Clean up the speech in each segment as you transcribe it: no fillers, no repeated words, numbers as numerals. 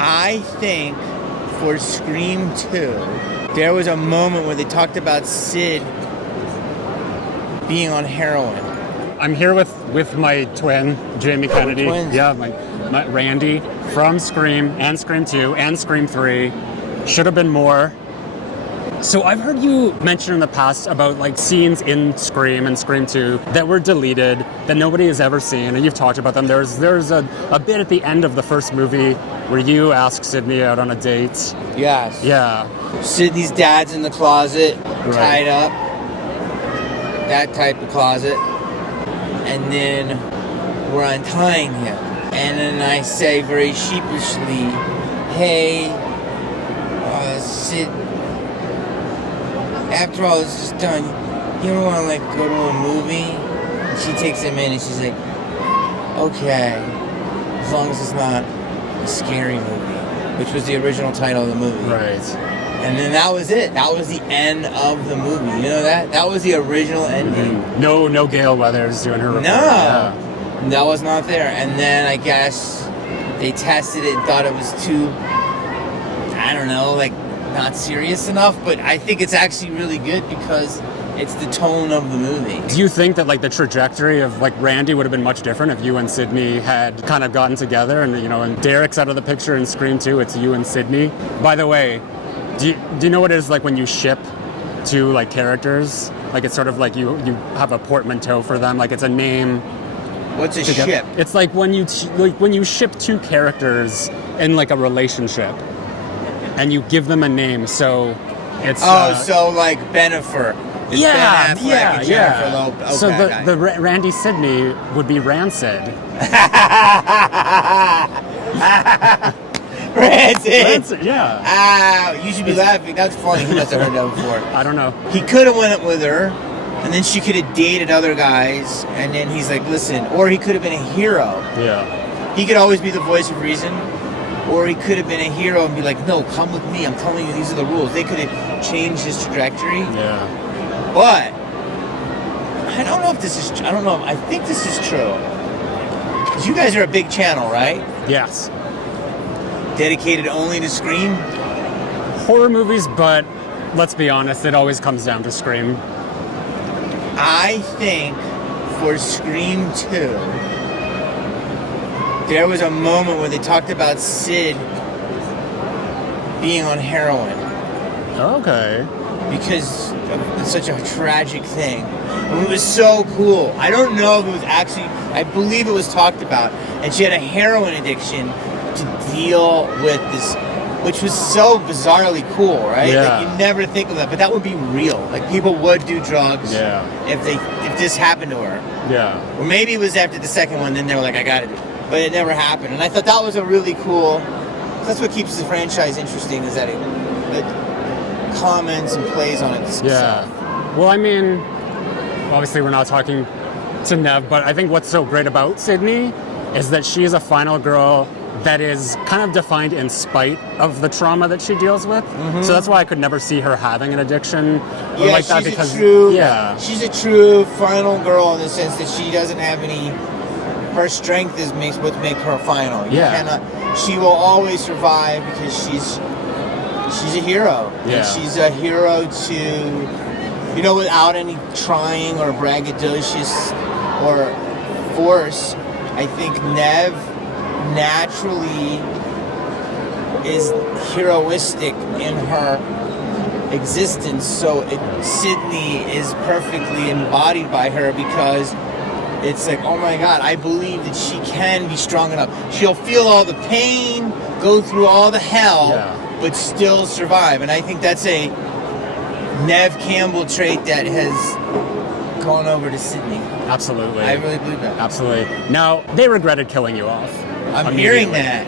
I think for Scream 2, there was a moment where they talked about Sid being on heroin. I'm here with my twin, Jamie Kennedy. Twins. Yeah, my Randy from Scream and Scream 2 and Scream 3. Should have been more. So I've heard you mention in the past about like scenes in Scream and Scream 2 that were deleted, that nobody has ever seen, and you've talked about them. There's a bit at the end of the first movie where you ask Sidney out on a date. Yes. Yeah. Sidney's dad's in the closet, tied up. That type of closet. And then we're untying him. And then I say very sheepishly, hey, Sid, after all this is done, you don't want to like go to a movie? And she takes him in and she's like, okay, as long as it's not a scary movie, which was the original title of the movie. Right. And then that was it. That was the end of the movie. You know that? That was the original ending. Mm-hmm. No Gail Weathers doing her report. No. Yeah. That was not there. And then I guess they tested it and thought it was too, I don't know, like not serious enough. But I think it's actually really good because it's the tone of the movie. Do you think that like the trajectory of like Randy would have been much different if you and Sidney had kind of gotten together and, you know, and Derek's out of the picture in Scream 2, it's you and Sidney? By the way, do you know what it is like when you ship two like characters? Like it's sort of like you have a portmanteau for them, like it's a name. What's a ship? It's like when you ship two characters in like a relationship and you give them a name. So it's so like Bennifer. It's Ben Affleck and Jennifer Lopez. Okay, so the Randy Sidney would be Rancid. Rancid, yeah. You should be laughing. That's funny. He must have heard that before. I don't know. He could have went with her, and then she could have dated other guys, and then he's like, listen. Or he could have been a hero. Yeah. He could always be the voice of reason, or he could have been a hero and be like, no, come with me. I'm telling you, these are the rules. They could have changed his trajectory. Yeah. But I don't know if this is. I don't know. I think this is true. Because you guys are a big channel, right? Yes. Dedicated only to Scream? Horror movies, but let's be honest, it always comes down to Scream. I think for Scream 2, there was a moment where they talked about Sid being on heroin. Okay. Because it's such a tragic thing. And it was so cool. I don't know if it was actually, I believe it was talked about. And she had a heroin addiction to deal with this, which was so bizarrely cool, right? Yeah. Like you never think of that, but that would be real. Like people would do drugs if this happened to her. Yeah. Or maybe it was after the second one, then they were like, I gotta do it. But it never happened. And I thought that was a really cool, that's what keeps the franchise interesting, is that it comments and plays on it. Yeah. Well, I mean, obviously we're not talking to Nev, but I think what's so great about Sidney is that she is a final girl that is kind of defined in spite of the trauma that she deals with. Mm-hmm. So that's why I could never see her having an addiction or like that, because she's a true final girl in the sense that she doesn't have any. Her strength is what makes her final. She will always survive because she's a hero. Yeah. And she's a hero to, without any trying or braggadocious or force. I think Nev naturally is heroistic in her existence, so Sidney is perfectly embodied by her because it's like, oh my God, I believe that she can be strong enough. She'll feel all the pain, go through all the hell, but still survive. And I think that's a Nev Campbell trait that has gone over to Sidney. Absolutely. I really believe that. Absolutely. Now, they regretted killing you off. I'm hearing that.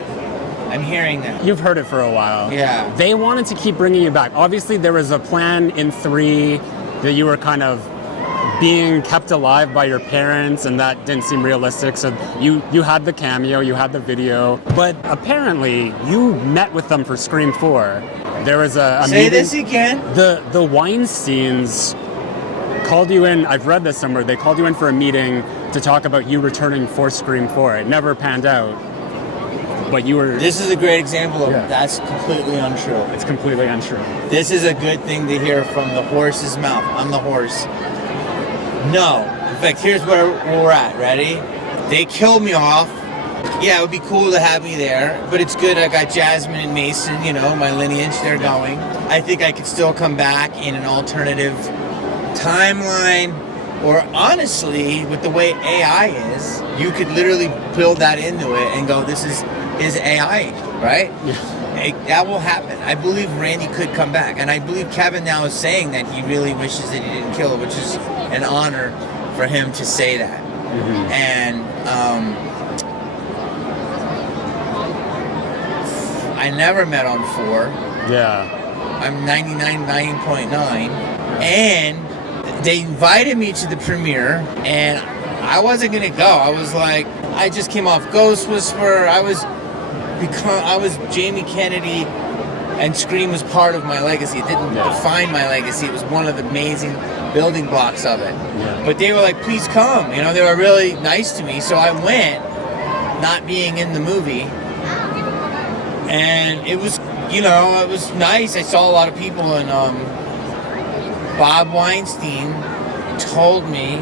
You've heard it for a while. Yeah. They wanted to keep bringing you back. Obviously, there was a plan in 3 that you were kind of being kept alive by your parents, and that didn't seem realistic. So you had the cameo, you had the video, but apparently you met with them for Scream 4. There was a Say meeting. this again. The Weinsteins called you in. I've read this somewhere. They called you in for a meeting to talk about you returning for Scream 4. It never panned out. but you were. This is a great example of Yeah. that's completely untrue. It's completely untrue. This is a good thing to hear from the horse's mouth. I'm the horse. No. In fact, here's where we're at. Ready? They killed me off. Yeah, it would be cool to have me there, but it's good. I got Jasmine and Mason, you know, my lineage, they're going. I think I could still come back in an alternative timeline, or honestly, with the way AI is, you could literally build that into it and go, this is AI, right? Yeah. That will happen. I believe Randy could come back, and I believe Kevin now is saying that he really wishes that he didn't kill her, which is an honor for him to say that. Mm-hmm. And I never met on 4. Yeah. I'm 99.9, and they invited me to the premiere, and I wasn't gonna go. I was like, I just came off Ghost Whisperer. I was Jamie Kennedy, and Scream was part of my legacy. It didn't define my legacy. It was one of the amazing building blocks of it. Yeah. But they were like, please come. You know, they were really nice to me. So I went, not being in the movie. And it was, you know, it was nice. I saw a lot of people, and Bob Weinstein told me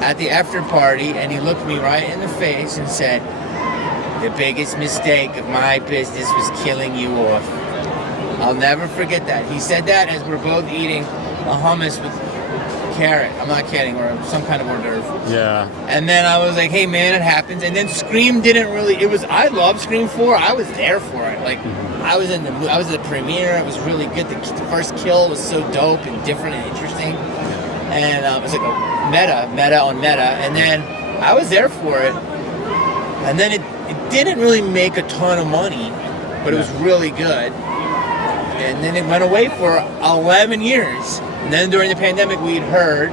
at the after party, and he looked me right in the face and said, the biggest mistake of my business was killing you off. I'll never forget that. He said that as we're both eating a hummus with carrot. I'm not kidding, or some kind of hors d'oeuvre. Yeah. And then I was like, hey man, it happens. And then Scream didn't really, I loved Scream 4. I was there for it. Like, I was at the premiere. It was really good. The first kill was so dope and different and interesting. And it was like a meta on meta. And then I was there for it. And then it didn't really make a ton of money, but it was really good. And then it went away for 11 years. And then during the pandemic, we'd heard.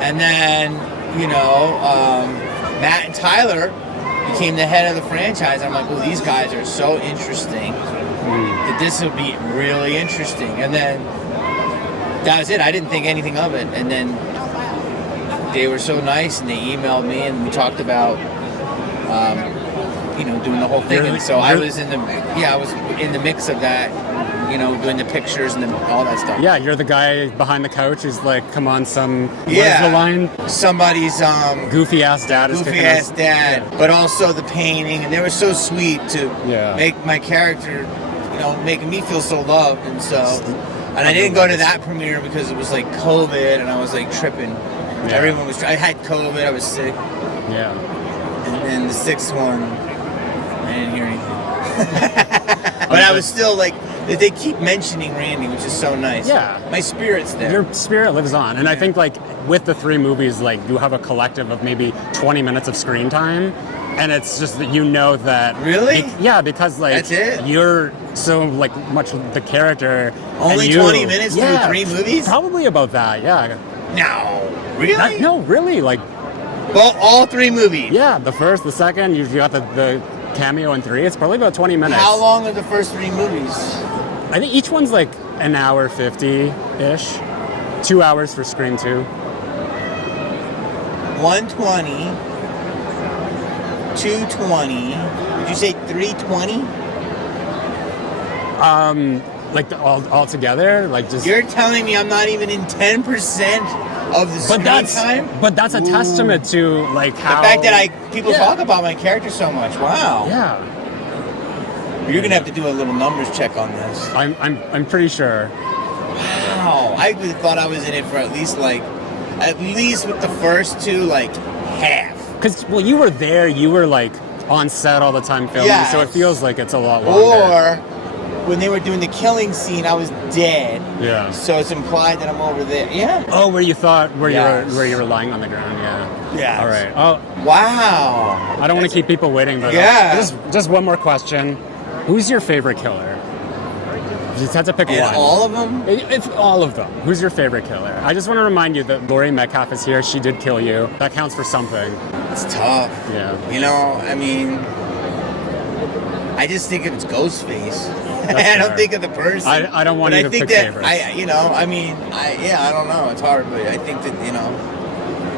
And then, you know, Matt and Tyler became the head of the franchise. I'm like, well, these guys are so interesting that this will be really interesting. And then that was it. I didn't think anything of it. And then they were so nice, and they emailed me, and we talked about, you know, doing the whole thing. And so I was in the mix of that. You know, doing the pictures and all that stuff. Yeah, you're the guy behind the couch who's like, come on, what is the line? Somebody's goofy ass dad. But also the painting, and they were so sweet to make my character, you know, making me feel so loved. And so, and I didn't go to that premiere because it was like COVID, and I was like tripping. Yeah. Everyone was. I had COVID. I was sick. Yeah. And then the 6th one, I didn't hear anything. But I was still like. They keep mentioning Randy, which is so nice. Yeah. My spirit's there. Your spirit lives on. And I think, like, with the 3 movies, like, you have a collective of maybe 20 minutes of screen time. And it's just that you know that... Really? Because, like... That's it? You're so, like, much the character. Only 20 minutes through 3 movies? Probably about that, yeah. No. Really? No, really, like... Well, all 3 movies? Yeah, the first, the second, you got the cameo in 3. It's probably about 20 minutes. How long are the first 3 movies? I think each one's like an hour 50-ish. 2 hours for Scream 2. 120. 220. Did you say 320? Like all together, like just. You're telling me I'm not even in 10% of the screen time? But that's a testament to like how the fact that people talk about my character so much. Wow. Yeah. You're gonna have to do a little numbers check on this. I'm pretty sure. Wow. I really thought I was in it for at least with the first 2, like half. Because you were there, you were like on set all the time filming, so it feels like it's a lot longer. Or when they were doing the killing scene, I was dead. Yeah. So it's implied that I'm over there. Yeah. Oh, where you were lying on the ground. Yeah. Yeah. All right. Oh. Wow. I don't want to keep people waiting, but just one more question. Who's your favorite killer? You just have to pick one. All of them? It's all of them. Who's your favorite killer? I just want to remind you that Laurie Metcalf is here. She did kill you. That counts for something. It's tough. Yeah. You know, I mean, I just think it's Ghostface. I don't think of the person. I don't want you to pick favorites. I don't know. It's hard, but I think that, you know,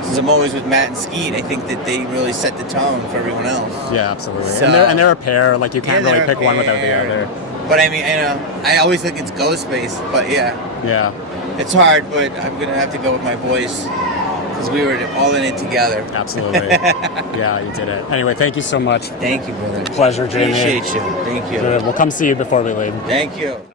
since I'm always with Matt and Skeet, I think that they really set the tone for everyone else. Yeah, absolutely. So- and they're a pair. Like you can't Yeah, really they're a pick one without the pair. other. But I mean, I always think it's Ghostface, but yeah, Yeah, it's hard. But I'm gonna have to go with my boys because we were all in it together. absolutely. Yeah, you did it. Anyway, thank you so much. Thank you, brother. Pleasure, Jamie. Appreciate you. Thank you. We'll come see you before we leave. Thank you.